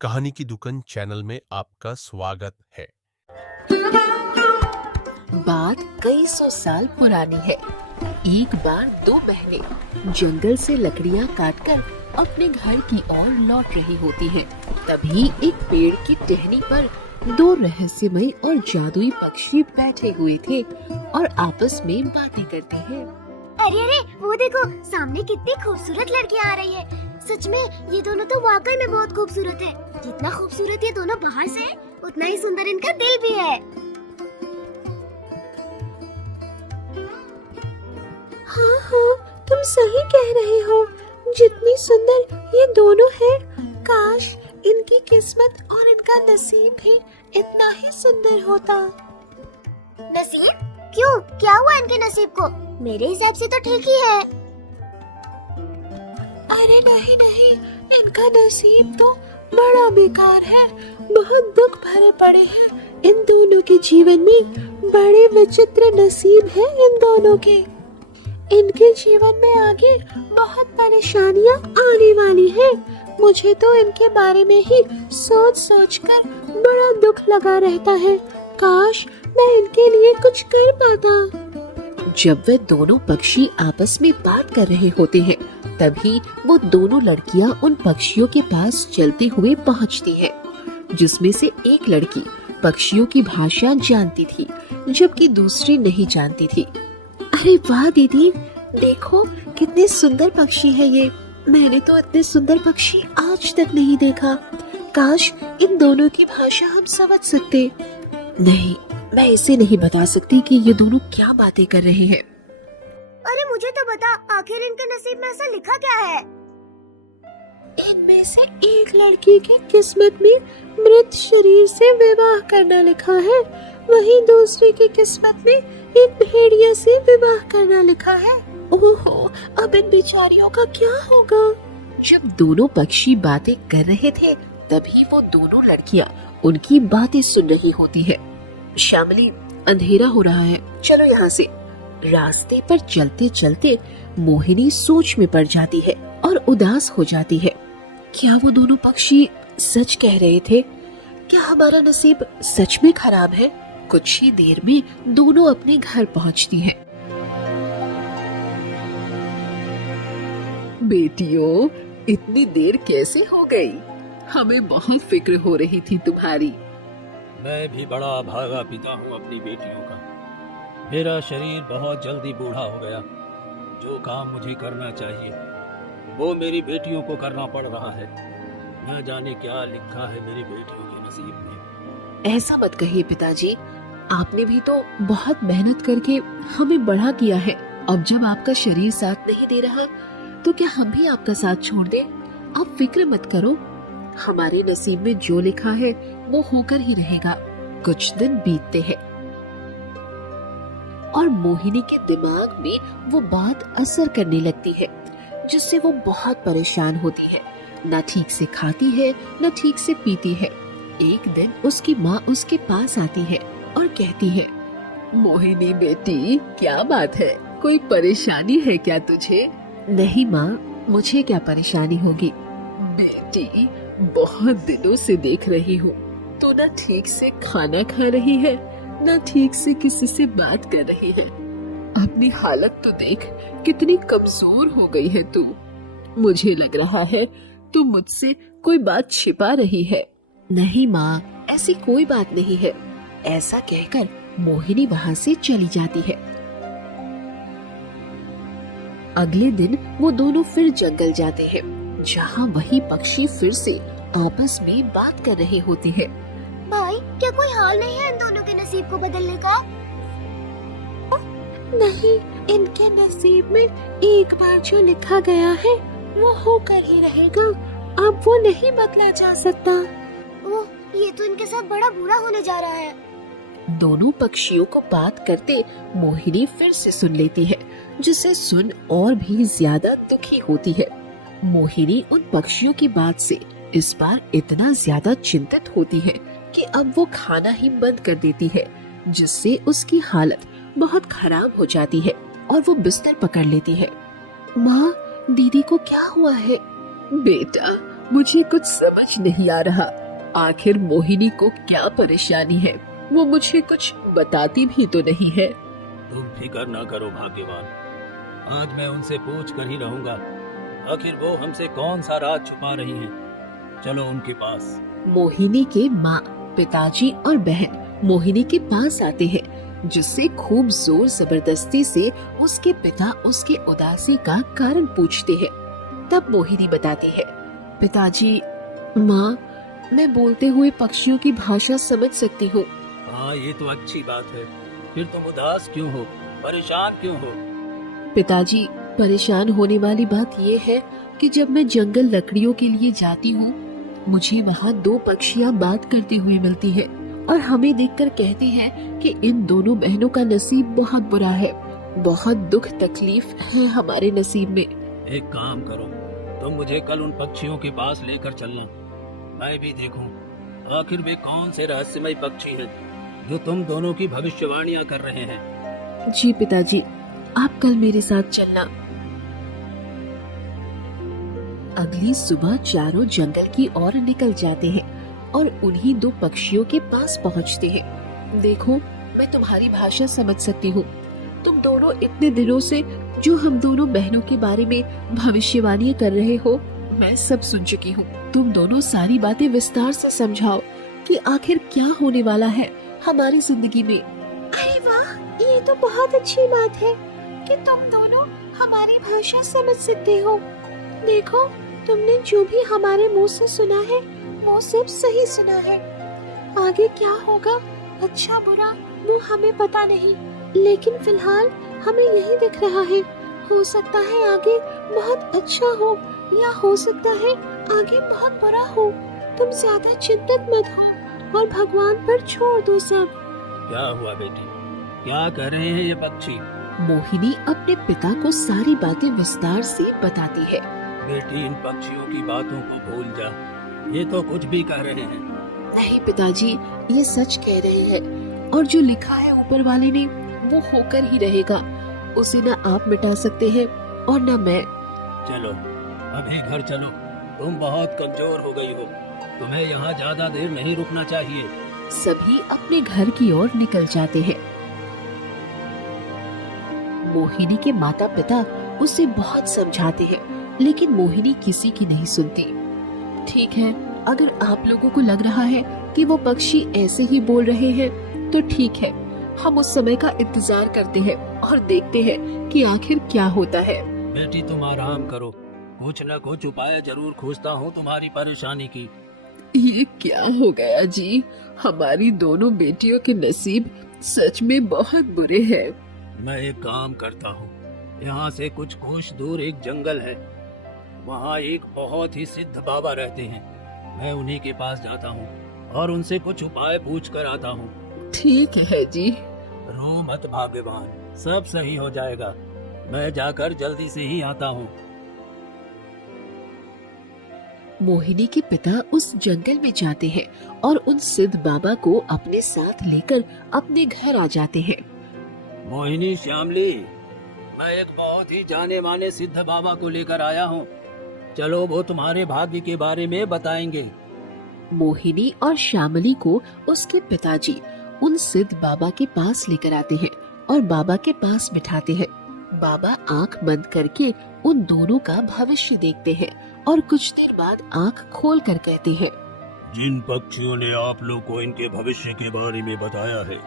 कहानी की दुकान चैनल में आपका स्वागत है। बात कई सौ साल पुरानी है। एक बार दो बहनें जंगल से लकड़ियां काटकर अपने घर की ओर लौट रही होती हैं। तभी एक पेड़ की टहनी पर दो रहस्यमय और जादुई पक्षी बैठे हुए थे और आपस में बातें करते हैं। अरे अरे वो देखो, सामने कितनी खूबसूरत लड़कियां आ रही है। सच में ये दोनों तो वाकई में बहुत खूबसूरत है। जितना खूबसूरत ये दोनों बाहर से है, उतना ही सुंदर इनका दिल भी है। हाँ, तुम सही कह रहे हो। जितनी सुंदर ये दोनों हैं, काश इनकी किस्मत और इनका नसीब भी इतना ही सुंदर होता। नसीब? क्यों, क्या हुआ इनके नसीब को? मेरे हिसाब से तो ठीक ही है। अरे नहीं नहीं, इनका नसीब तो बड़ा बेकार है। बहुत दुख भरे पड़े हैं इन दोनों के जीवन में। बड़े विचित्र नसीब हैं इन दोनों के। इनके जीवन में आगे बहुत परेशानियां आने वाली हैं। मुझे तो इनके बारे में ही सोच सोच कर बड़ा दुख लगा रहता है। काश मैं इनके लिए कुछ कर पाता। जब वे दोनों पक्षी आपस में बात कर रहे होते हैं, तभी वो दोनों लड़कियां उन पक्षियों के पास चलते हुए पहुंचती हैं, जिसमें से एक लड़की पक्षियों की भाषा जानती थी, जबकि दूसरी नहीं जानती थी। अरे वाह दीदी, देखो कितने सुंदर पक्षी है ये। मैंने तो इतने सुंदर पक्षी आज तक नहीं देखा। काश इन दोनों की भाषा हम समझ सकते। नहीं, मैं इसे नहीं बता सकती कि ये दोनों क्या बातें कर रहे हैं। अरे मुझे तो बता, आखिर इनके नसीब में ऐसा लिखा क्या है? इनमें से एक लड़की की किस्मत में मृत शरीर से विवाह करना लिखा है, वहीं दूसरी की किस्मत में एक भेड़िया से विवाह करना लिखा है। ओहो, अब इन बेचारियों का क्या होगा? जब दोनों पक्षी बातें कर रहे थे, तभी वो दोनों लड़कियां उनकी बातें सुन रही होती है। श्यामली, अंधेरा हो रहा है, चलो यहाँ से। रास्ते पर चलते चलते मोहिनी सोच में पड़ जाती है और उदास हो जाती है। क्या वो दोनों पक्षी सच कह रहे थे? क्या हमारा नसीब सच में खराब है? कुछ ही देर में दोनों अपने घर पहुँचती हैं। बेटियों, इतनी देर कैसे हो गई? हमें बहुत फिक्र हो रही थी तुम्हारी। मैं भी बड़ा भागा पिता हूँ अपनी बेटियों का। मेरा शरीर बहुत जल्दी बूढ़ा हो गया। जो काम मुझे करना चाहिए वो मेरी बेटियों को करना पड़ रहा है। न जाने क्या लिखा है मेरी बेटियों के नसीब में। ऐसा मत कहिए पिताजी, आपने भी तो बहुत मेहनत करके हमें बड़ा किया है। अब जब आपका शरीर साथ नहीं दे रहा, तो क्या हम भी आपका साथ छोड़ दें? आप फिक्र मत करो, हमारे नसीब में जो लिखा है वो होकर ही रहेगा। कुछ दिन बीतते हैं और मोहिनी के दिमाग में वो बात असर करने लगती है, जिससे वो बहुत परेशान होती है। न ठीक से खाती है, न ठीक से पीती है। एक दिन उसकी माँ उसके पास आती है और कहती है, मोहिनी बेटी, क्या बात है? कोई परेशानी है क्या तुझे? नहीं माँ, मुझे क्या परेशानी होगी। बेटी, बहुत दिनों से देख रही हूँ, तो न ठीक से खाना खा रही है, न ठीक से किसी से बात कर रही है। अपनी हालत तो देख, कितनी कमजोर हो गई है तू। मुझे लग रहा है तू मुझसे कोई बात छिपा रही है। नहीं माँ, ऐसी कोई बात नहीं है। ऐसा कहकर मोहिनी वहाँ से चली जाती है। अगले दिन वो दोनों फिर जंगल जाते हैं, जहाँ वही पक्षी फिर से आपस में बात कर रहे होते हैं। भाई, क्या कोई हाल नहीं है इन दोनों के नसीब को बदलने का? नहीं, इनके नसीब में एक बार जो लिखा गया है वो होकर ही रहेगा। अब वो नहीं बदला जा सकता। ओह, ये तो इनके साथ बड़ा बुरा होने जा रहा है। दोनों पक्षियों को बात करते मोहिनी फिर से सुन लेती है, जिसे सुन और भी ज्यादा दुखी होती है। मोहिनी उन पक्षियों की बात से इस बार इतना ज्यादा चिंतित होती है कि अब वो खाना ही बंद कर देती है, जिससे उसकी हालत बहुत खराब हो जाती है और वो बिस्तर पकड़ लेती है। माँ, दीदी को क्या हुआ है? बेटा, मुझे कुछ समझ नहीं आ रहा। आखिर मोहिनी को क्या परेशानी है? वो मुझे कुछ बताती भी तो नहीं है। तुम फिक्र ना करो भाग्यवान, आज मैं उनसे पूछ कर ही रहूंगा। आखिर वो हमसे कौन सा राज छुपा रही हैं। चलो उनके पास। मोहिनी के माँ, पिताजी और बहन मोहिनी के पास आते हैं, जिससे खूब जोर जबरदस्ती से उसके पिता उसके उदासी का कारण पूछते हैं। तब मोहिनी बताती है, पिताजी, माँ, मैं बोलते हुए पक्षियों की भाषा समझ सकती हूँ। हाँ, ये तो अच्छी बात है। फिर तुम उदास क्यों हो, परेशान क्यों हो? पिताजी, परेशान होने वाली बात ये है कि जब मैं जंगल लकड़ियों के लिए जाती हूँ, मुझे वहाँ दो पक्षियाँ बात करते हुए मिलती है और हमें देखकर कहते हैं कि इन दोनों बहनों का नसीब बहुत बुरा है, बहुत दुख तकलीफ है हमारे नसीब में। एक काम करो, तुम मुझे कल उन पक्षियों के पास लेकर चलना, मैं भी देखूं आखिर वे कौन से रहस्यमय पक्षी हैं जो तुम दोनों की भविष्यवाणियां कर रहे हैं। जी पिताजी, आप कल मेरे साथ चलना। अगली सुबह चारों जंगल की ओर निकल जाते हैं और उन्हीं दो पक्षियों के पास पहुंचते हैं। देखो, मैं तुम्हारी भाषा समझ सकती हूँ। तुम दोनों इतने दिनों से जो हम दोनों बहनों के बारे में भविष्यवाणियां कर रहे हो, मैं सब सुन चुकी हूँ। तुम दोनों सारी बातें विस्तार से समझाओ कि आखिर क्या होने वाला है हमारी जिंदगी में। अरे वाह, ये तो बहुत अच्छी बात है कि तुम दोनों हमारी भाषा समझ सकते हो। देखो, तुमने जो भी हमारे मुंह से सुना है वो सिर्फ सही सुना है। आगे क्या होगा, अच्छा बुरा, वो हमें पता नहीं, लेकिन फिलहाल हमें यही दिख रहा है। हो सकता है आगे बहुत अच्छा हो या हो सकता है आगे बहुत बुरा हो। तुम ज्यादा चिंतित मत हो और भगवान पर छोड़ दो सब। क्या हुआ बेटी, क्या कह रहे हैं ये पक्षी? मोहिनी अपने पिता को सारी बातें विस्तार से बताती है। बेटी, इन पक्षियों की बातों को भूल जा, ये तो कुछ भी कह रहे हैं। नहीं पिताजी, ये सच कह रहे हैं और जो लिखा है ऊपर वाले ने वो होकर ही रहेगा। उसे ना आप मिटा सकते हैं और ना मैं। चलो अभी घर चलो, तुम बहुत कमजोर हो गई हो, तुम्हें यहाँ ज्यादा देर नहीं रुकना चाहिए। सभी अपने घर की ओर निकल जाते हैं। मोहिनी के माता पिता उसे बहुत समझाते हैं, लेकिन मोहिनी किसी की नहीं सुनती। ठीक है, अगर आप लोगों को लग रहा है कि वो पक्षी ऐसे ही बोल रहे हैं तो ठीक है, हम उस समय का इंतजार करते हैं और देखते हैं कि आखिर क्या होता है। बेटी, तुम आराम करो, कुछ न कुछ उपाय जरूर खोजता हूँ तुम्हारी परेशानी की। ये क्या हो गया जी? हमारी दोनों बेटियों के नसीब सच में बहुत बुरे हैं। मैं एक काम करता हूँ, यहाँ से कुछ कोस दूर एक जंगल है, वहाँ एक बहुत ही सिद्ध बाबा रहते हैं। मैं उन्हीं के पास जाता हूँ और उनसे कुछ उपाय पूछ कर आता हूँ। ठीक है जी। रो मत भाग्यवान, सब सही हो जाएगा। मैं जाकर जल्दी से ही आता हूँ। मोहिनी के पिता उस जंगल में जाते हैं और उन सिद्ध बाबा को अपने साथ लेकर अपने घर आ जाते हैं। मोहिनी, श्यामली, मैं एक बहुत ही जाने माने सिद्ध बाबा को लेकर आया हूँ। चलो, वो तुम्हारे भाग्य के बारे में बताएंगे। मोहिनी और श्यामली को उसके पिताजी उन सिद्ध बाबा के पास लेकर आते हैं और बाबा के पास बिठाते हैं। बाबा आंख बंद करके उन दोनों का भविष्य देखते हैं और कुछ देर बाद आंख खोल कर कहते हैं, जिन पक्षियों ने आप लोग को इनके भविष्य के बारे में बताया है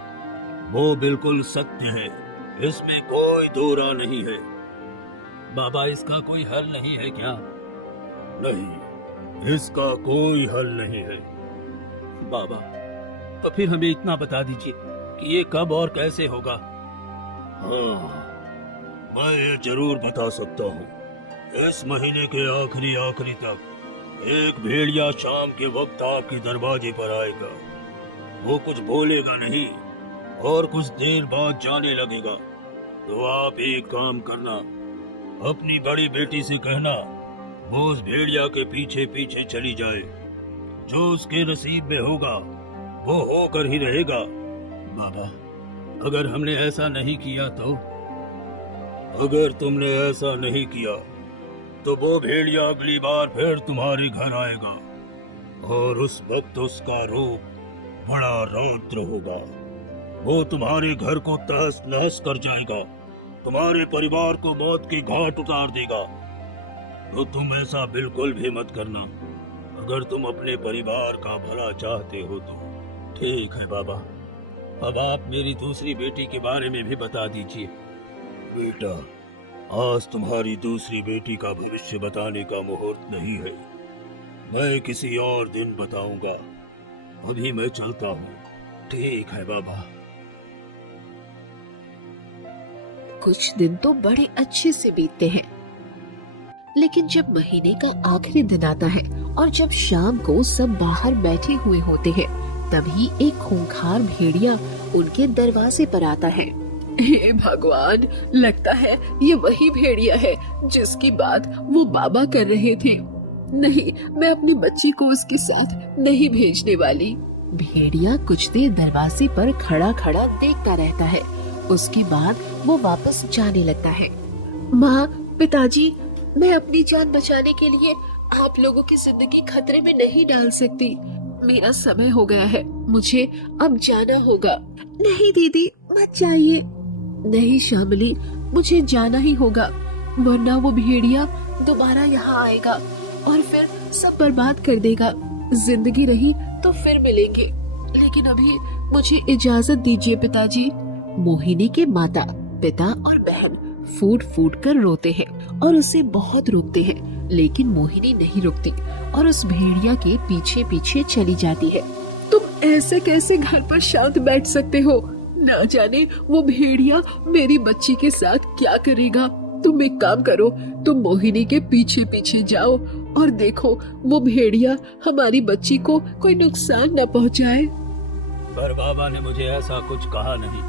वो बिल्कुल सत्य है, इसमें कोई दो राय नहीं है। बाबा, इसका कोई हल नहीं है क्या? नहीं, इसका कोई हल नहीं है। बाबा, तो फिर हमें इतना बता दीजिए कि ये कब और कैसे होगा। हाँ, मैं ये जरूर बता सकता हूँ। इस महीने के आखिरी तक एक भेड़िया शाम के वक्त आपके दरवाजे पर आएगा। वो कुछ बोलेगा नहीं और कुछ देर बाद जाने लगेगा। तो आप एक काम करना, अपनी बड़ी बेटी से कहना वो उस भेड़िया के पीछे पीछे चली जाए। जो उसके नसीब में होगा वो होकर ही रहेगा। बाबा, अगर हमने ऐसा नहीं किया तो? अगर तुमने ऐसा नहीं किया तो वो भेड़िया अगली बार फिर तुम्हारे घर आएगा और उस वक्त उसका रूप बड़ा रौद्र होगा। वो तुम्हारे घर को तहस नहस कर जाएगा, तुम्हारे परिवार को मौत के घाट उतार देगा। तो तुम ऐसा बिल्कुल भी मत करना। अगर तुम अपने परिवार का भला चाहते हो तो ठीक है बाबा। अब आप मेरी दूसरी बेटी के बारे में भी बता दीजिए। बेटा, आज तुम्हारी दूसरी बेटी का भविष्य बताने का मुहूर्त नहीं है, मैं किसी और दिन बताऊंगा। अभी मैं चलता हूँ। ठीक है बाबा। कुछ दिन तो बड़े अच्छे से बीतते हैं, लेकिन जब महीने का आखिरी दिन आता है और जब शाम को सब बाहर बैठे हुए होते हैं, तभी एक खूंखार भेड़िया उनके दरवाजे पर आता है। हे भगवान, लगता है ये वही भेड़िया है जिसकी बात वो बाबा कर रहे थे। नहीं, मैं अपनी बच्ची को उसके साथ नहीं भेजने वाली। भेड़िया कुछ देर दरवाजे पर खड़ा खड़ा देखता रहता है। उसके बाद वो वापस जाने लगता है। माँ, पिताजी, मैं अपनी जान बचाने के लिए आप लोगों की जिंदगी खतरे में नहीं डाल सकती। मेरा समय हो गया है, मुझे अब जाना होगा। नहीं दीदी, मत जाइए। नहीं शामिली, मुझे जाना ही होगा, वरना वो भेड़िया दोबारा यहाँ आएगा और फिर सब बर्बाद कर देगा। जिंदगी रही तो फिर मिलेंगे, लेकिन अभी मुझे इजाजत दीजिए पिताजी। मोहिनी के माता, पिता और बहन फूट फूट कर रोते हैं और उसे बहुत रोकते हैं, लेकिन मोहिनी नहीं रुकती और उस भेड़िया के पीछे पीछे चली जाती है। तुम ऐसे कैसे घर पर शांत बैठ सकते हो? ना जाने वो भेड़िया मेरी बच्ची के साथ क्या करेगा। तुम एक काम करो, तुम मोहिनी के पीछे पीछे जाओ और देखो वो भेड़िया हमारी बच्ची को कोई नुकसान न पहुंचाए। पर बाबा ने मुझे ऐसा कुछ कहा नहीं।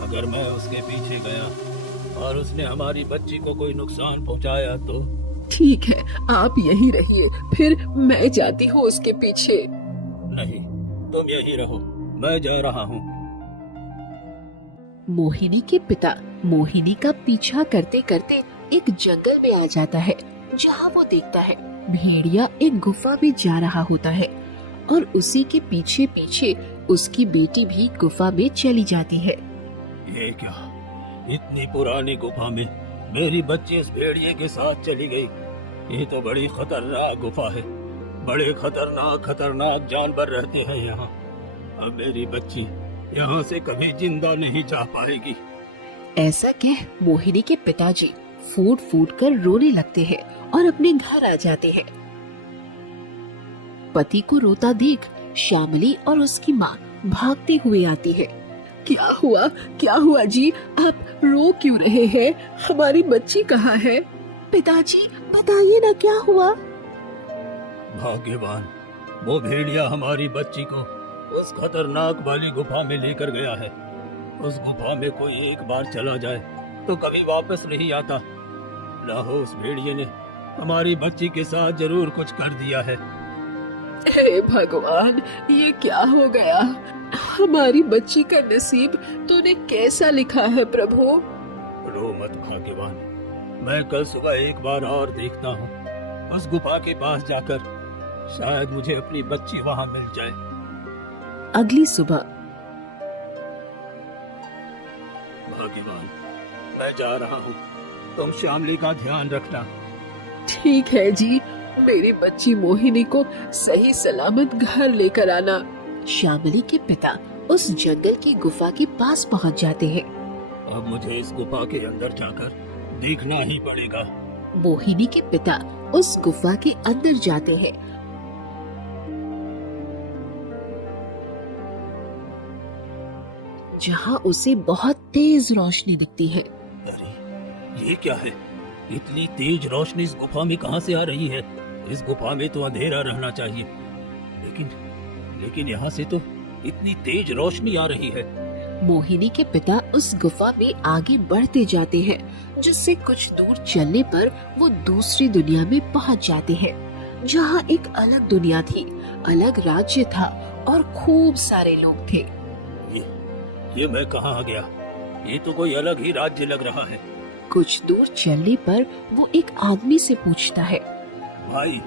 अगर मैं उसके पीछे गया और उसने हमारी बच्ची को कोई नुकसान पहुंचाया तो? ठीक है, आप यहीं रहिए, फिर मैं जाती हूँ उसके पीछे। नहीं, तुम यहीं रहो, मैं जा रहा हूँ। मोहिनी के पिता मोहिनी का पीछा करते करते एक जंगल में आ जाता है, जहाँ वो देखता है भेड़िया एक गुफा में जा रहा होता है और उसी के पीछे पीछे उसकी बेटी भी गुफा में चली जाती है। ये क्या, इतनी पुरानी गुफा में मेरी बच्ची इस भेड़िए के साथ चली गई? ये तो बड़ी खतरनाक गुफा है। बड़े खतरनाक जानवर रहते हैं यहाँ। अब मेरी बच्ची यहाँ से कभी जिंदा नहीं जा पाएगी। ऐसा कह मोहिनी के पिताजी फूट फूट कर रोने लगते हैं और अपने घर आ जाते हैं। पति को रोता देख श्यामली और उसकी माँ भागते हुए आती है। क्या हुआ जी, आप रो क्यों रहे हैं? हमारी बच्ची कहाँ है? पिताजी बताइए ना, क्या हुआ? भाग्यवान, वो भेड़िया हमारी बच्ची को उस खतरनाक वाली गुफा में लेकर गया है। उस गुफा में कोई एक बार चला जाए तो कभी वापस नहीं आता। लाहो, उस भेड़िए ने हमारी बच्ची के साथ जरूर कुछ कर दिया है। हे भगवान, ये क्या हो गया? हमारी बच्ची का नसीब तूने कैसा लिखा है प्रभु? रो मत भाग्यवान, मैं कल सुबह एक बार और देखता हूँ। उस गुफा के पास जाकर शायद मुझे अपनी बच्ची वहाँ मिल जाए। अगली सुबह भाग्यवान, मैं जा रहा हूँ, तुम श्यामली का ध्यान रखना। ठीक है जी, मेरी बच्ची मोहिनी को सही सलामत घर लेकर आना। श्यामली के पिता उस जंगल की गुफा के पास पहुंच जाते हैं। अब मुझे इस गुफा के अंदर जाकर देखना ही पड़ेगा। मोहिनी के पिता उस गुफा के अंदर जाते हैं। जहां उसे बहुत तेज रोशनी दिखती है। अरे, ये क्या है? इतनी तेज रोशनी इस गुफा में कहां से आ रही है? इस गुफा में तो अंधेरा रहना चाहिए, लेकिन यहाँ से तो इतनी तेज रोशनी आ रही है। मोहिनी के पिता उस गुफा में आगे बढ़ते जाते हैं, जिससे कुछ दूर चलने पर वो दूसरी दुनिया में पहुंच जाते हैं, जहाँ एक अलग दुनिया थी, अलग राज्य था और खूब सारे लोग थे। ये मैं कहाँ आ गया? ये तो कोई अलग ही राज्य लग रहा है। कुछ दूर चलने पर वो एक आदमी से पूछता है। भाई,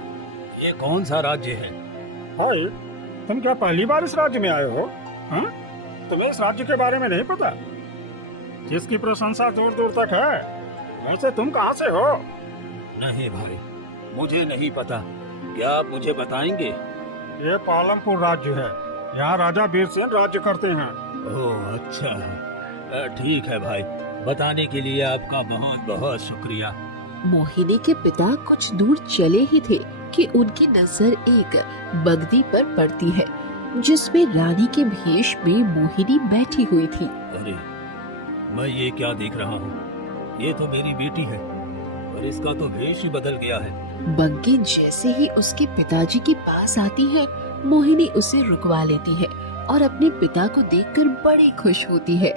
ये कौन सा राज्य है? भाई, तुम क्या पहली बार इस राज्य में आए हो? हाँ? तुम्हें इस राज्य के बारे में नहीं पता, जिसकी प्रशंसा दूर दूर तक है। वैसे तुम कहाँ से हो? नहीं भाई, मुझे नहीं पता। क्या आप मुझे बताएंगे? ये पालमपुर राज्य है। यहाँ राजा वीरसेन राज्य करते हैं। ओह अच्छा, ठीक है भाई, बताने के लिए आपका बहुत बहुत शुक्रिया। मोहिनी के पिता कुछ दूर चले ही थे कि उनकी नजर एक बगदी पर पड़ती है, जिसमें रानी के भेष में मोहिनी बैठी हुई थी। अरे, मैं ये क्या देख रहा हूँ? ये तो मेरी बेटी है और इसका तो भेष ही बदल गया है। बग्गी जैसे ही उसके पिताजी के पास आती है, मोहिनी उसे रुकवा लेती है और अपने पिता को देखकर बड़ी खुश होती है।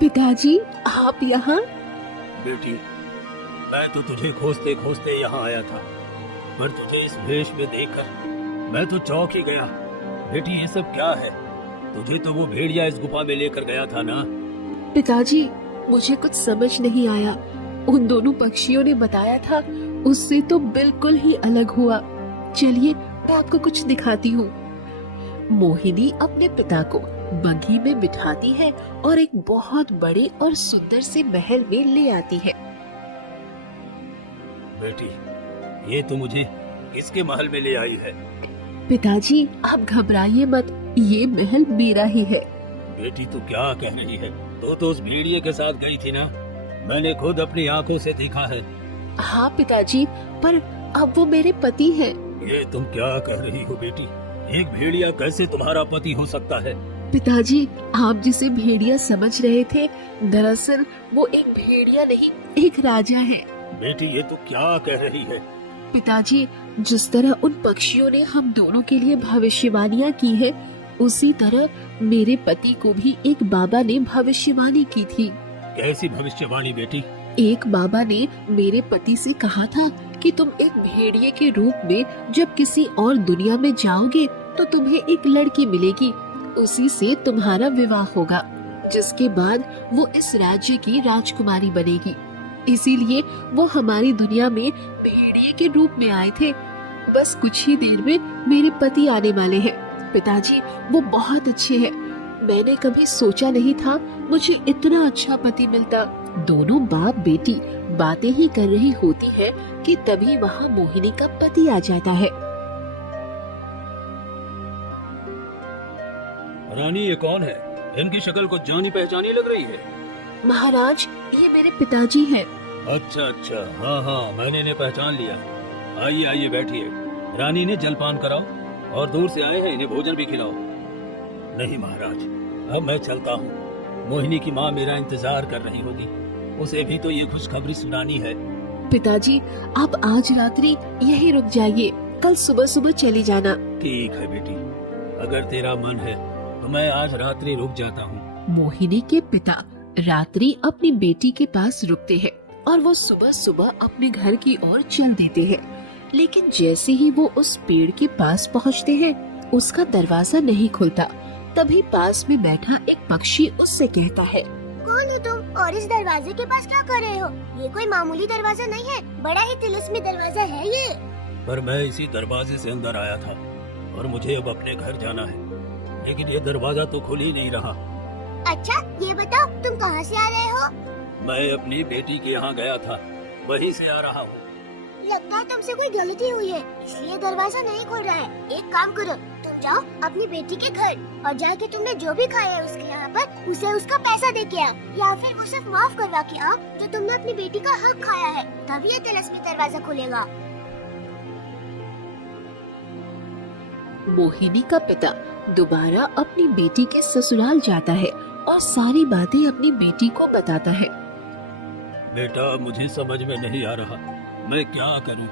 पिताजी, आप यहाँ? बेटी, मैं तो तुझे खोजते खोजते यहाँ आया था, पर तुझे इस भेष में देखकर मैं तो चौंक ही गया। बेटी, ये सब क्या है? तुझे तो वो भेड़िया इस गुफा में लेकर गया था ना? पिताजी, मुझे कुछ समझ नहीं आया। उन दोनों पक्षियों ने बताया था, उससे तो बिल्कुल ही अलग हुआ। चलिए, मैं आपको कुछ दिखाती हूँ। मोहिनी अपने पिता को बग्घी में बिठाती है और एक बहुत बड़े और सुंदर से महल में ले आती है। बेटी, ये तो मुझे किसके महल में ले आई है? पिताजी, आप घबराइए मत, ये महल मेरा ही है। बेटी, तू क्या कह रही है? तो उस भेड़िए के साथ गई थी ना? मैंने खुद अपनी आंखों से देखा है। हाँ पिताजी, पर अब वो मेरे पति हैं। ये तुम क्या कह रही हो बेटी? एक भेड़िया कैसे तुम्हारा पति हो सकता है? पिताजी, आप जिसे भेड़िया समझ रहे थे, दरअसल वो एक भेड़िया नहीं, एक राजा है। बेटी, ये तू क्या कह रही है? पिताजी, जिस तरह उन पक्षियों ने हम दोनों के लिए भविष्यवाणियाँ की है, उसी तरह मेरे पति को भी एक बाबा ने भविष्यवाणी की थी। कैसी भविष्यवाणी बेटी? एक बाबा ने मेरे पति से कहा था कि तुम एक भेड़िए के रूप में जब किसी और दुनिया में जाओगे तो तुम्हें एक लड़की मिलेगी, उसी से तुम्हारा विवाह होगा, जिसके बाद वो इस राज्य की राजकुमारी बनेगी। इसीलिए वो हमारी दुनिया में भेड़िए के रूप में आए थे। बस कुछ ही देर में मेरे पति आने वाले हैं। पिताजी, वो बहुत अच्छे हैं। मैंने कभी सोचा नहीं था मुझे इतना अच्छा पति मिलता। दोनों बाप बेटी बातें ही कर रही होती है कि तभी वहाँ मोहिनी का पति आ जाता है। रानी, ये कौन है? इनकी शक्ल को जानी पहचानी लग रही है। महाराज, ये मेरे पिताजी हैं। अच्छा अच्छा, हाँ हाँ, मैंने इन्हें पहचान लिया। आइए आइए, बैठिए। रानी ने जलपान कराओ और दूर से आए हैं, इन्हें भोजन भी खिलाओ। नहीं महाराज, अब मैं चलता हूँ। मोहिनी की माँ मेरा इंतजार कर रही होगी, उसे भी तो ये खुशखबरी सुनानी है। पिताजी, आप आज रात्रि यहीं रुक जाइए, कल सुबह सुबह चली जाना। ठीक है बेटी, अगर तेरा मन है तो मैं आज रात्रि रुक जाता हूँ। मोहिनी के पिता रात्रि अपनी बेटी के पास रुकते हैं और वो सुबह सुबह अपने घर की ओर चल देते हैं। लेकिन जैसे ही वो उस पेड़ के पास पहुँचते हैं, उसका दरवाजा नहीं खुलता। तभी पास में बैठा एक पक्षी उससे कहता है, कौन हो तुम और इस दरवाजे के पास क्या कर रहे हो? ये कोई मामूली दरवाजा नहीं है, बड़ा ही तिलिस्मी दरवाजा है ये। पर मैं इसी दरवाजे से अंदर आया था और मुझे अब अपने घर जाना है, लेकिन ये दरवाजा तो खुल ही नहीं रहा। अच्छा, ये बताओ तुम कहाँ से आ रहे हो? मैं अपनी बेटी के यहाँ गया था, वहीं से आ रहा हूँ। लगता है तुमसे कोई गलती हुई है, इसलिए दरवाजा नहीं खुल रहा है। एक काम करो, तुम जाओ अपनी बेटी के घर और जाके तुमने जो भी खाया है उसके यहाँ पर उसे उसका पैसा दे के आओ, या फिर वो सिर्फ माफ करवा के आओ जो तुमने अपनी बेटी का हक खाया है, तभी ये तिलिस्मी दरवाजा खुलेगा। मोहिनी का पिता दोबारा अपनी बेटी के ससुराल जाता है और सारी बातें अपनी बेटी को बताता है। बेटा, मुझे समझ में नहीं आ रहा, मैं क्या करूं?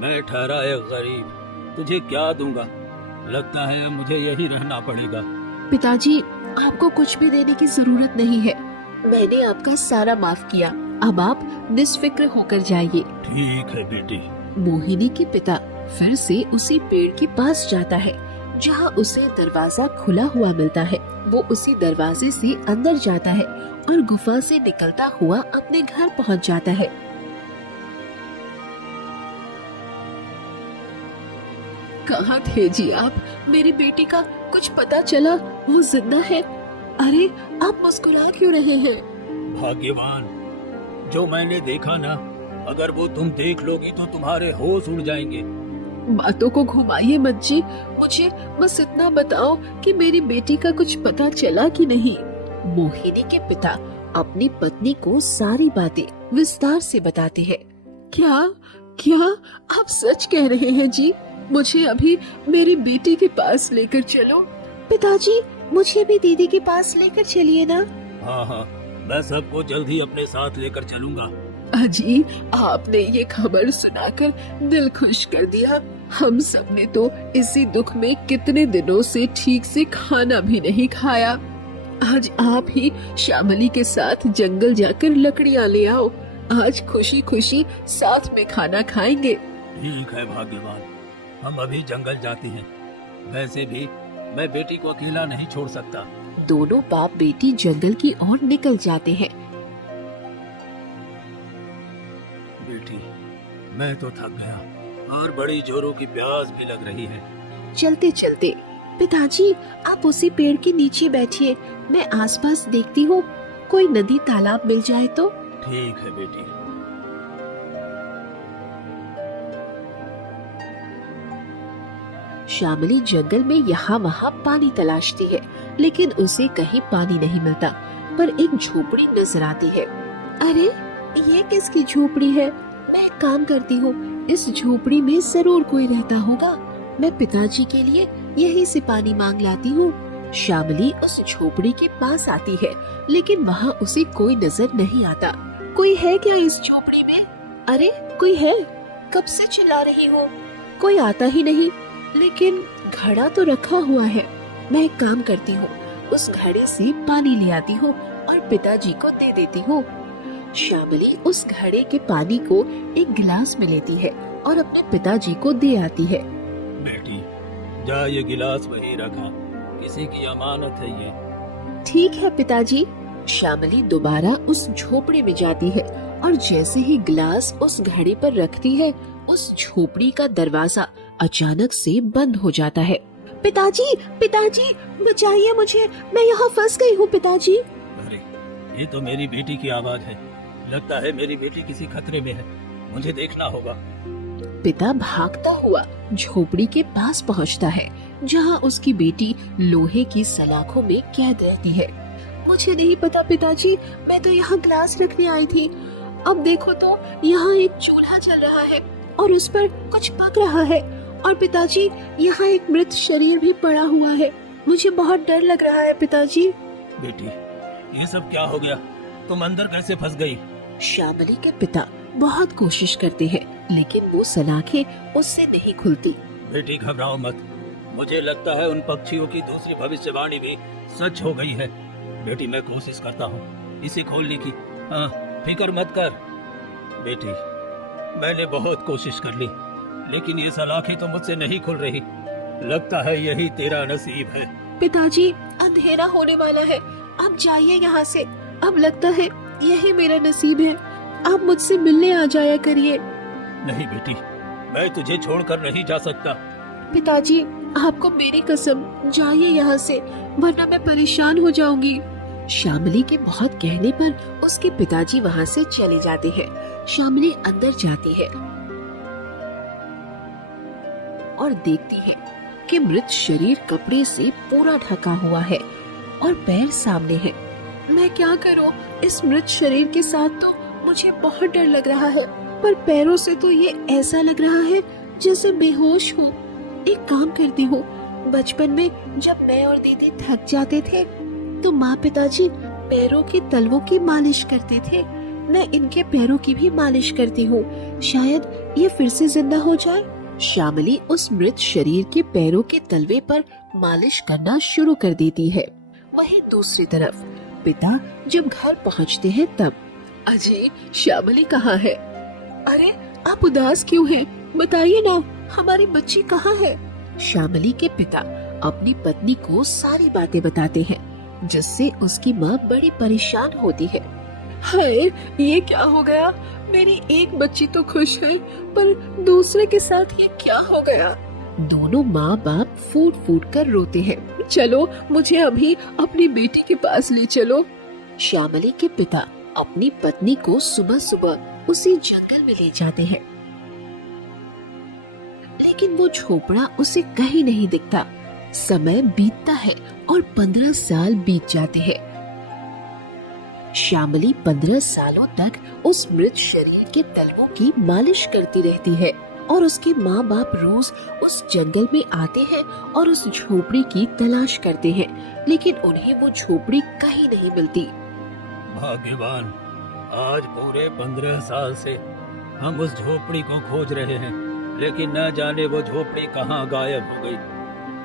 मैं ठहरा एक गरीब, तुझे क्या दूंगा? लगता है मुझे यही रहना पड़ेगा। पिताजी, आपको कुछ भी देने की जरूरत नहीं है, मैंने आपका सारा माफ किया। अब आप निस्फिक्र होकर जाइए। ठीक है बेटी। मोहिनी के पिता फिर से उसी पेड़ के पास जाता है, जहाँ उसे दरवाजा खुला हुआ मिलता है। वो उसी दरवाजे से अंदर जाता है और गुफा से निकलता हुआ अपने घर पहुँच जाता है। कहाँ थे जी आप? मेरी बेटी का कुछ पता चला? वो जिंदा है? अरे आप मुस्कुरा क्यों रहे हैं? भाग्यवान, जो मैंने देखा ना, अगर वो तुम देख लोगी तो तुम्हारे होश उड़ जाएंगे। बातों को घुमाइए मत जी, मुझे बस इतना बताओ कि मेरी बेटी का कुछ पता चला कि नहीं। मोहिनी के पिता अपनी पत्नी को सारी बातें विस्तार से बताते हैं। क्या क्या आप सच कह रहे हैं जी? मुझे अभी मेरी बेटी के पास लेकर चलो। पिताजी, मुझे भी दीदी के पास लेकर चलिए ना। हाँ हाँ, मैं सबको जल्द ही अपने साथ लेकर चलूंगा। अजी, आपने ये खबर सुनाकर दिल खुश कर दिया। हम सब ने तो इसी दुख में कितने दिनों से ठीक से खाना भी नहीं खाया। आज आप ही श्यामली के साथ जंगल जाकर लकड़ियाँ ले आओ। आज खुशी खुशी साथ में खाना खाएंगे। ठीक है भाग्यवान, हम अभी जंगल जाते हैं। वैसे भी मैं बेटी को अकेला नहीं छोड़ सकता। दोनों बाप बेटी जंगल की ओर निकल जाते हैं। बेटी, मैं तो थक गया और बड़ी जोरों की प्यास भी लग रही है। चलते चलते पिताजी, आप उसी पेड़ के नीचे बैठिए, मैं आसपास देखती हूँ, कोई नदी तालाब मिल जाए तो। ठीक है बेटी। श्यामली जंगल में यहाँ वहाँ पानी तलाशती है, लेकिन उसे कहीं पानी नहीं मिलता। पर एक झोपड़ी नजर आती है। अरे, ये किसकी झोपड़ी है? मैं एक काम करती हूँ, इस झोपड़ी में जरूर कोई रहता होगा। मैं पिताजी के लिए यहीं से पानी मांग लाती हूँ। श्यामली उस झोपड़ी के पास आती है, लेकिन वहाँ उसे कोई नजर नहीं आता। कोई है क्या इस झोपड़ी में? अरे, कोई है? कब से चिल्ला रही हो, कोई आता ही नहीं। लेकिन घड़ा तो रखा हुआ है। मैं एक काम करती हूँ, उस घड़े से पानी ले आती हूँ और पिताजी को दे देती हूँ। श्यामली उस घड़े के पानी को एक गिलास में लेती है और अपने पिताजी को दे आती है। बेटी, जा ये गिलास वहीं रखा, किसी की अमानत है ये। ठीक है पिताजी। श्यामली दोबारा उस झोपड़ी में जाती है और जैसे ही गिलास उस घड़े पर रखती है, उस झोपड़ी का दरवाजा अचानक से बंद हो जाता है। पिताजी, पिताजी, बचाइए मुझे, मैं यहाँ फंस गई हूँ पिताजी। अरे, ये तो मेरी बेटी की आवाज है। लगता है मेरी बेटी किसी खतरे में है, मुझे देखना होगा। पिता भागता हुआ झोपड़ी के पास पहुँचता है, जहाँ उसकी बेटी लोहे की सलाखों में कैद रहती है। मुझे नहीं पता पिताजी, मैं तो यहाँ ग्लास रखने आई थी। अब देखो तो यहाँ एक चूल्हा जल रहा है और उस पर कुछ पक रहा है। और पिताजी, यहाँ एक मृत शरीर भी पड़ा हुआ है। मुझे बहुत डर लग रहा है पिताजी। बेटी, ये सब क्या हो गया? तुम अंदर कैसे फंस गई? श्यामली के पिता बहुत कोशिश करते हैं, लेकिन वो सलाखें उससे नहीं खुलती। बेटी घबराओ मत, मुझे लगता है उन पक्षियों की दूसरी भविष्यवाणी भी सच हो गई है। बेटी, मैं कोशिश करता हूँ इसे खोलने की। हाँ, फिक्र मत कर बेटी, मैंने बहुत कोशिश कर ली, लेकिन ये सलाखें तो मुझसे नहीं खुल रही। लगता है यही तेरा नसीब है। पिताजी, अंधेरा होने वाला है, आप जाइए यहाँ से। अब लगता है यही मेरा नसीब है। आप मुझसे मिलने आ जाया करिए। नहीं बेटी, मैं तुझे छोड़कर नहीं जा सकता। पिताजी, आपको मेरी कसम, जाइए यहाँ से, वरना मैं परेशान हो जाऊंगी। श्यामली के बहुत कहने पर उसके पिताजी वहाँ से चले जाते हैं। श्यामली अंदर जाती है और देखती है कि मृत शरीर कपड़े से पूरा ढका हुआ है और पैर सामने है। मैं क्या करूं? इस मृत शरीर के साथ तो मुझे बहुत डर लग रहा है, पर पैरों से तो ये ऐसा लग रहा है जैसे बेहोश हूँ। एक काम करती हूँ, बचपन में जब मैं और दीदी थक जाते थे तो माँ पिताजी पैरों की तलवों की मालिश करते थे। मैं इनके पैरों की भी मालिश करती हूँ, शायद ये फिर से जिंदा हो जाए। श्यामली उस मृत शरीर के पैरों के तलवे पर मालिश करना शुरू कर देती है। वहीं दूसरी तरफ पिता जब घर पहुँचते हैं तब अजय, श्यामली कहाँ है? अरे, आप उदास क्यों हैं? बताइए ना, हमारी बच्ची कहाँ है? श्यामली के पिता अपनी पत्नी को सारी बातें बताते हैं, जिससे उसकी माँ बड़ी परेशान होती है। हाय, ये क्या हो गया? मेरी एक बच्ची तो खुश है, पर दूसरे के साथ ये क्या हो गया? दोनों माँ बाप फूट फूट कर रोते हैं। चलो, मुझे अभी अपनी बेटी के पास ले चलो। श्यामली के पिता अपनी पत्नी को सुबह सुबह उसी जंगल में ले जाते हैं, लेकिन वो झोपड़ा उसे कहीं नहीं दिखता। समय बीतता है और 15 साल बीत जाते हैं। श्यामली 15 सालों तक उस मृत शरीर के तलवों की मालिश करती रहती है और उसके माँ बाप रोज उस जंगल में आते हैं और उस झोपड़ी की तलाश करते हैं, लेकिन उन्हें वो झोपड़ी कहीं नहीं मिलती। भाग्यवान, आज पूरे 15 साल से हम उस झोपड़ी को खोज रहे हैं, लेकिन न जाने वो झोपड़ी कहाँ गायब हो गई,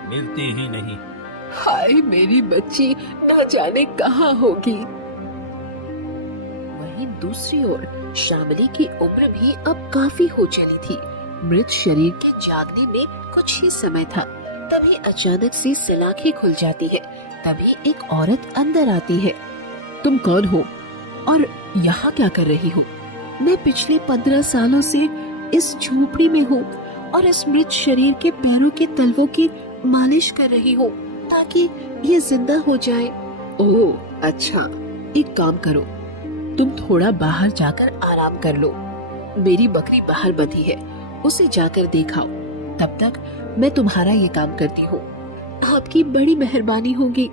मिलती ही नहीं। हाय, मेरी बच्ची न जाने कहाँ होगी। वहीं दूसरी ओर श्यामली की उम्र भी अब काफी हो चली थी। मृत शरीर के जागने में कुछ ही समय था, तभी अचानक से सलाखें खुल जाती है। तभी एक औरत अंदर आती है। तुम कौन हो और यहाँ क्या कर रही हो? मैं पिछले 15 सालों से इस झोपड़ी में हूँ और इस मृत शरीर के पैरों के तलवों की मालिश कर रही हूँ ताकि ये जिंदा हो जाए। ओह अच्छा, एक काम करो, तुम थोड़ा बाहर जाकर आराम कर लो। मेरी बकरी बाहर बंधी है, उसे जाकर देखाओ। तब तक मैं तुम्हारा ये काम करती हूँ। आपकी बड़ी मेहरबानी होगी,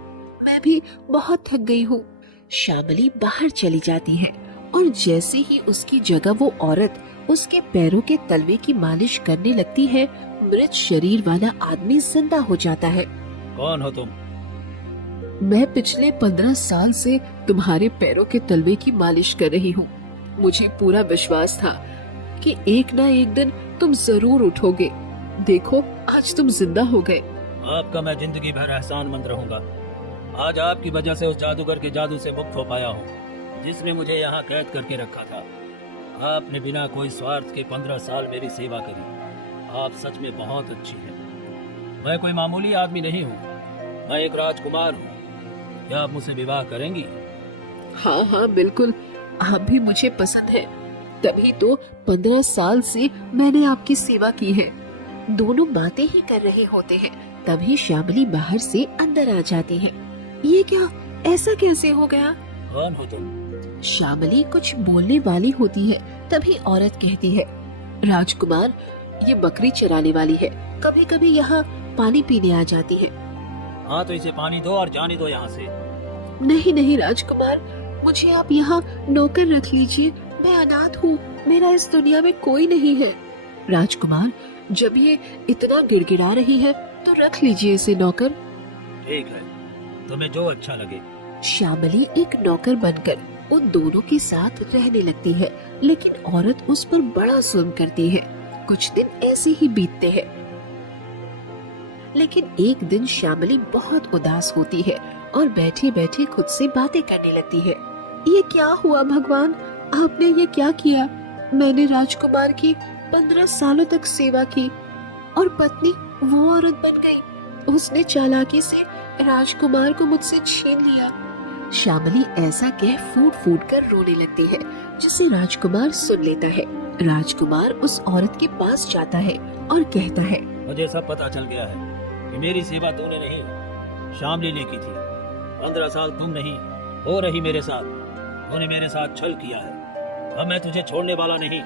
मैं भी बहुत थक गई हूँ। श्यामली बाहर चली जाती है और जैसे ही उसकी जगह वो औरत उसके पैरों के तलवे की मालिश करने लगती है, मृत शरीर वाला आदमी जिंदा हो जाता है। कौन हो तुम? मैं पिछले 15 साल से तुम्हारे पैरों के तलवे की मालिश कर रही हूँ। मुझे पूरा विश्वास था कि एक ना एक दिन तुम जरूर उठोगे। देखो, आज तुम जिंदा हो गए। आपका मैं जिंदगी भर एहसानमंद रहूंगा। आज आपकी वजह से उस जादूगर के जादू से मुक्त हो पाया हूँ, जिसने मुझे यहाँ कैद करके रखा था। आपने बिना कोई स्वार्थ के 15 साल मेरी सेवा करी। आप सच में बहुत अच्छी हैं। मैं कोई मामूली आदमी नहीं हूँ, मैं एक राजकुमार हूँ। क्या आप मुझसे विवाह करेंगी? हाँ हाँ बिल्कुल, आप भी मुझे पसंद है, तभी तो 15 साल से मैंने आपकी सेवा की है। दोनों बातें ही कर रहे होते हैं, तभी श्यामली बाहर से अंदर आ जाती है। ये क्या, ऐसा कैसे हो गया? कौन हो तुम? श्यामली कुछ बोलने वाली होती है, तभी औरत कहती है, राजकुमार, ये बकरी चराने वाली है, कभी कभी यहाँ पानी पीने आ जाती है। हाँ तो इसे पानी दो और जाने दो यहाँ से। नहीं नहीं राजकुमार, मुझे आप यहाँ नौकर रख लीजिए। मैं अनाथ हूँ, मेरा इस दुनिया में कोई नहीं है। राजकुमार, जब ये इतना गिड़गिड़ा रही है तो रख लीजिए इसे नौकर। ठीक है, तुम्हें जो अच्छा लगे। श्यामली एक नौकर बनकर उन दोनों के साथ रहने लगती है, लेकिन औरत उस पर बड़ा जुल्म करती है। कुछ दिन ऐसे ही बीतते हैं, लेकिन एक दिन श्यामली बहुत उदास होती है और बैठे बैठे खुद से बातें करने लगती है। ये क्या हुआ भगवान, आपने ये क्या किया? मैंने राजकुमार की 15 सालों तक सेवा की और पत्नी वो औरत बन गई। उसने चालाकी से राजकुमार को मुझसे छीन लिया। श्यामली ऐसा कह फूट फूट कर रोने लगती है, जिसे राजकुमार सुन लेता है। राजकुमार उस औरत के पास जाता है और कहता है, मुझे सब पता चल गया है कि मेरी सेवा तूने नहीं, श्यामली ने की थी। 15 साल तुम नहीं हो रही मेरे साथ, तूने मेरे साथ छल किया है। अब मैं तुझे छोड़ने वाला नहीं।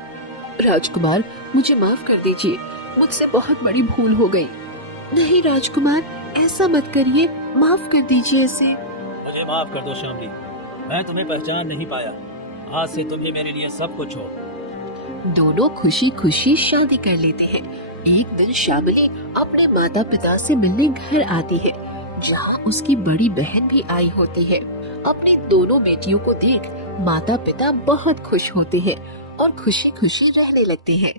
राजकुमार, मुझे माफ कर दीजिए, मुझसे बहुत बड़ी भूल हो गई। नहीं राजकुमार, ऐसा मत करिए, माफ कर दीजिए इसे। मुझे माफ कर दो श्यामली, मैं तुम्हें पहचान नहीं पाया। आज से तुम ही मेरे लिए सब कुछ हो। दोनों खुशी खुशी शादी कर लेते हैं। एक दिन श्यामली अपने माता पिता से मिलने घर आती है, जहाँ उसकी बड़ी बहन भी आई होती है। अपनी दोनों बेटियों को देख माता पिता बहुत खुश होते हैं और खुशी खुशी रहने लगते हैं।